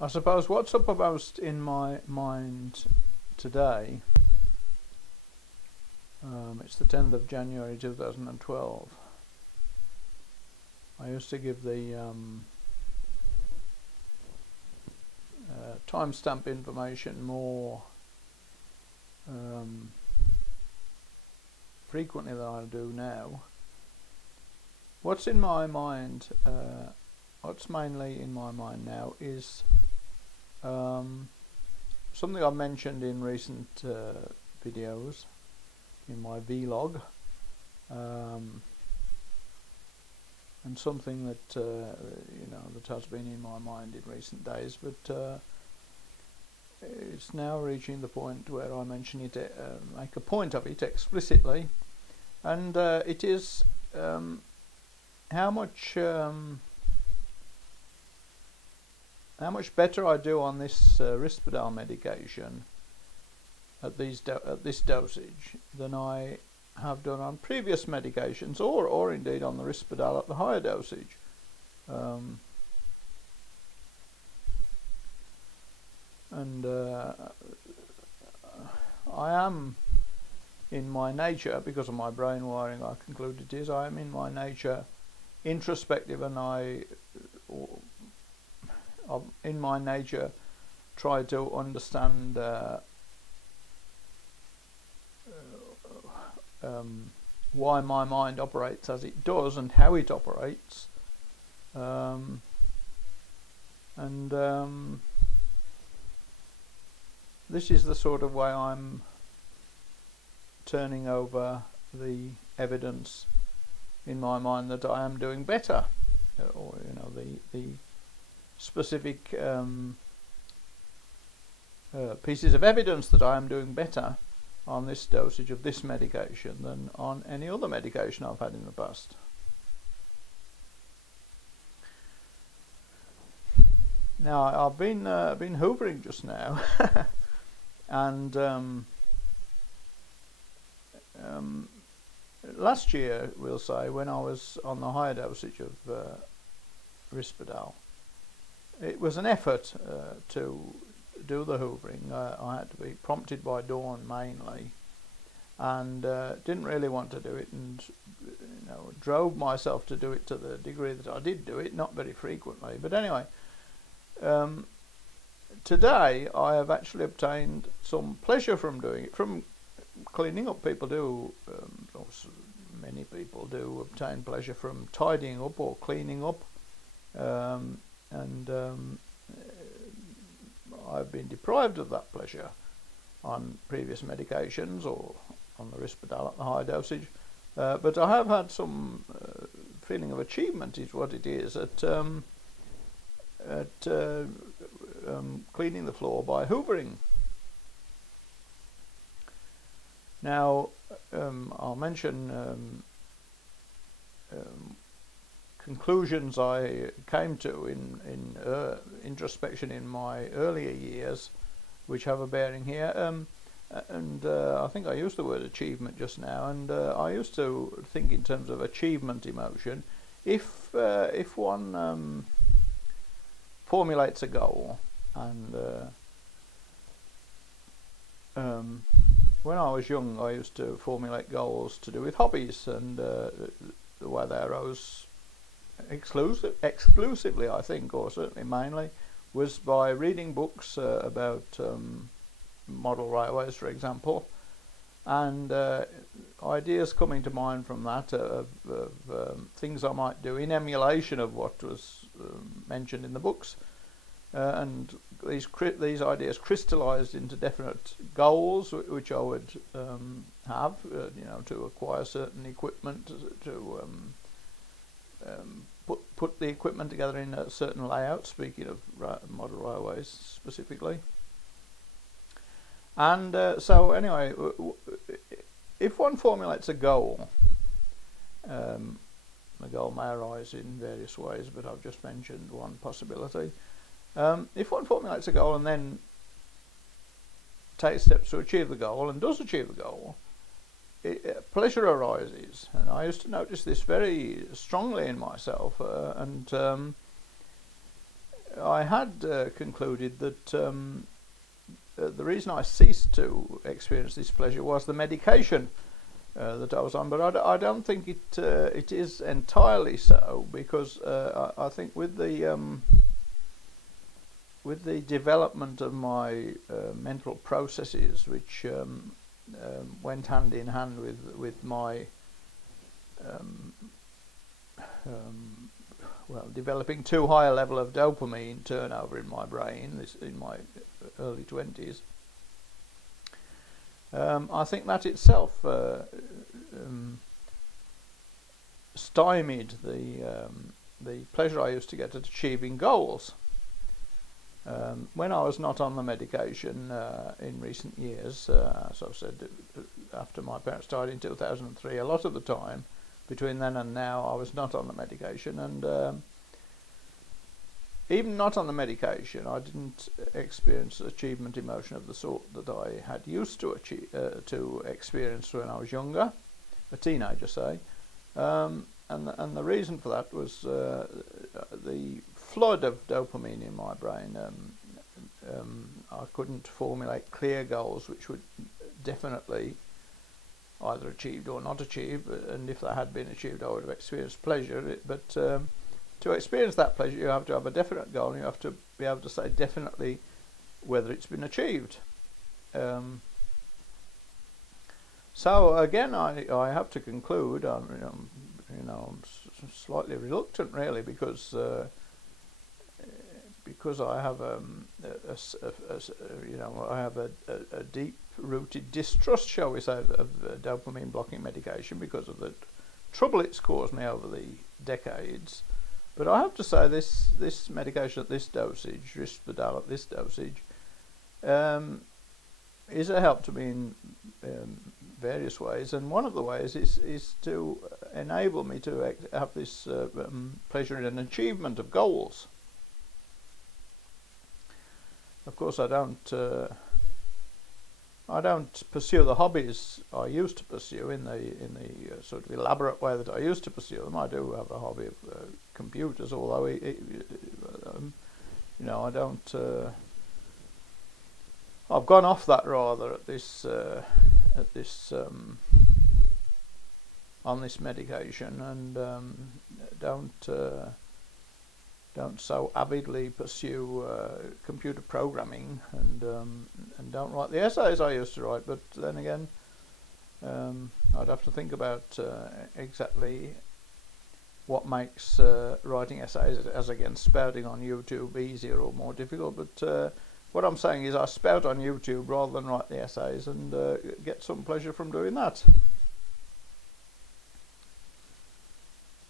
I suppose what's uppermost in my mind today, it's the 10th of January 2012. I used to give the timestamp information more frequently than I do now. What's in my mind, what's mainly in my mind now is something I've mentioned in recent videos, in my vlog, and something that that has been in my mind in recent days, but it's now reaching the point where I mention it, make a point of it explicitly, and it is how much better I do on this Barrass-Brough medication at this dosage than I have done on previous medications, or indeed on the Barrass-Brough at the higher dosage. I am in my nature, because of my brain wiring, I conclude it is, I am in my nature introspective, and I in my nature try to understand why my mind operates as it does and how it operates, this is the sort of way I'm turning over the evidence in my mind that I am doing better, or the specific pieces of evidence that I am doing better on this dosage of this medication than on any other medication I've had in the past. Now, I've been hoovering just now, and last year, we'll say, when I was on the higher dosage of Barrass-Brough, it was an effort to do the hoovering. I had to be prompted by Dawn mainly, and didn't really want to do it, and drove myself to do it to the degree that I did do it, not very frequently. But anyway, today I have actually obtained some pleasure from doing it, from cleaning up. People do, many people do obtain pleasure from tidying up or cleaning up, and I've been deprived of that pleasure on previous medications or on the Barrass-Brough at the high dosage, but I have had some feeling of achievement, is what it is, at cleaning the floor by hoovering. Now, I'll mention conclusions I came to in introspection in my earlier years, which have a bearing here. I think I used the word achievement just now, and I used to think in terms of achievement emotion. If one formulates a goal, and when I was young, I used to formulate goals to do with hobbies, and the way they arose exclusively, I think, or certainly mainly, was by reading books about model railways, for example, and ideas coming to mind from that of things I might do in emulation of what was mentioned in the books, and these ideas crystallized into definite goals, which I would have, to acquire certain equipment, to put the equipment together in a certain layout, speaking of model railways specifically. And so anyway, if one formulates a goal, the goal may arise in various ways, but I've just mentioned one possibility. If one formulates a goal and then takes steps to achieve the goal and does achieve the goal, pleasure arises, and I used to notice this very strongly in myself, and I had concluded that the reason I ceased to experience this pleasure was the medication that I was on, but I don't think it is entirely so, because I think with the development of my mental processes, which went hand in hand with my developing too high a level of dopamine turnover in my brain in my early 20s. I think that itself stymied the pleasure I used to get at achieving goals. When I was not on the medication in recent years, as I've said, after my parents died in 2003, a lot of the time between then and now I was not on the medication, and even not on the medication I didn't experience achievement emotion of the sort that I had used to experience when I was younger, a teenager say, and the reason for that was the flood of dopamine in my brain. I couldn't formulate clear goals which would definitely either achieved or not achieved, and if they had been achieved I would have experienced pleasure, but to experience that pleasure you have to have a definite goal, and you have to be able to say definitely whether it's been achieved. So again I have to conclude, I'm slightly reluctant really, because I have I have a deep-rooted distrust, shall we say, of dopamine blocking medication because of the trouble it's caused me over the decades. But I have to say this medication at this dosage, Risperdal at this dosage, is a help to me in various ways, and one of the ways is to enable me to have this pleasure in an achievement of goals. Of course, I don't pursue the hobbies I used to pursue in the sort of elaborate way that I used to pursue them. I do have a hobby of computers, although I don't. I've gone off that rather at this on this medication, and don't so avidly pursue computer programming, and don't write the essays I used to write. But then again, I'd have to think about exactly what makes writing essays as against spouting on YouTube easier or more difficult. But what I'm saying is I spout on YouTube rather than write the essays, and get some pleasure from doing that.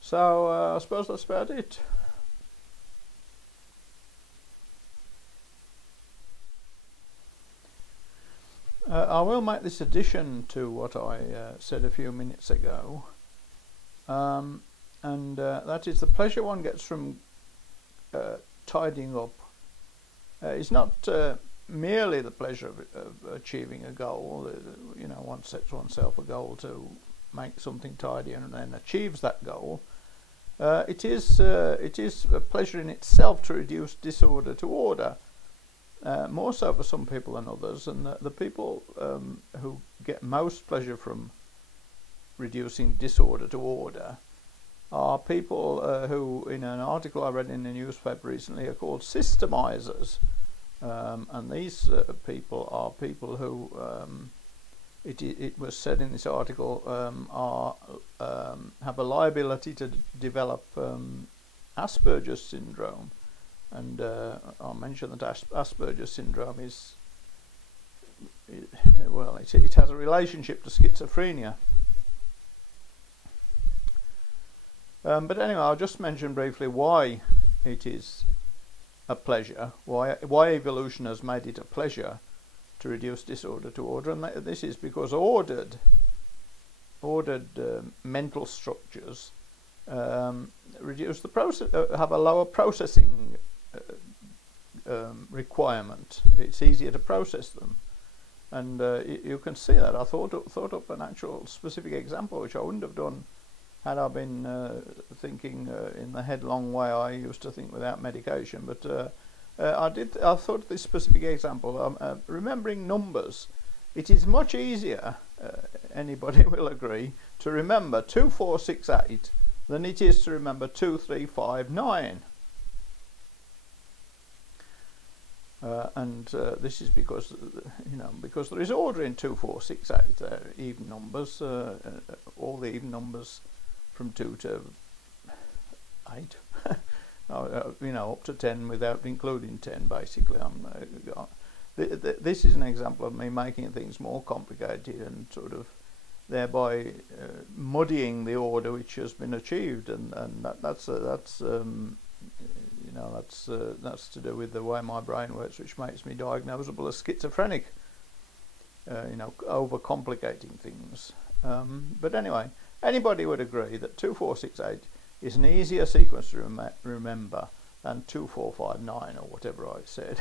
So I suppose that's about it. I will make this addition to what I said a few minutes ago, and that is the pleasure one gets from tidying up. It's not merely the pleasure of achieving a goal. One sets oneself a goal to make something tidy and then achieves that goal. It is a pleasure in itself to reduce disorder to order. More so for some people than others, and the people who get most pleasure from reducing disorder to order are people who, in an article I read in the newspaper recently, are called systemizers, and these people are people who, it was said in this article, have a liability to develop Asperger's syndrome. And I'll mention that Asperger's syndrome is, it has a relationship to schizophrenia. But anyway, I'll just mention briefly why it is a pleasure, why evolution has made it a pleasure to reduce disorder to order, and this is because ordered mental structures reduce the process, have a lower processing requirement. It's easier to process them, and you can see that. I thought up an actual specific example which I wouldn't have done had I been thinking in the headlong way I used to think without medication. But I thought of this specific example. Remembering numbers, it is much easier, anybody will agree, to remember 2468 than it is to remember 2359. And this is because, because there is order in 2468, even numbers, all the even numbers from 2 to 8, up to 10 without including 10, basically. This is an example of me making things more complicated and sort of thereby muddying the order which has been achieved, and that's to do with the way my brain works, which makes me diagnosable as schizophrenic. Overcomplicating things. But anyway, anybody would agree that 2468 is an easier sequence to remember than 2459 or whatever I said.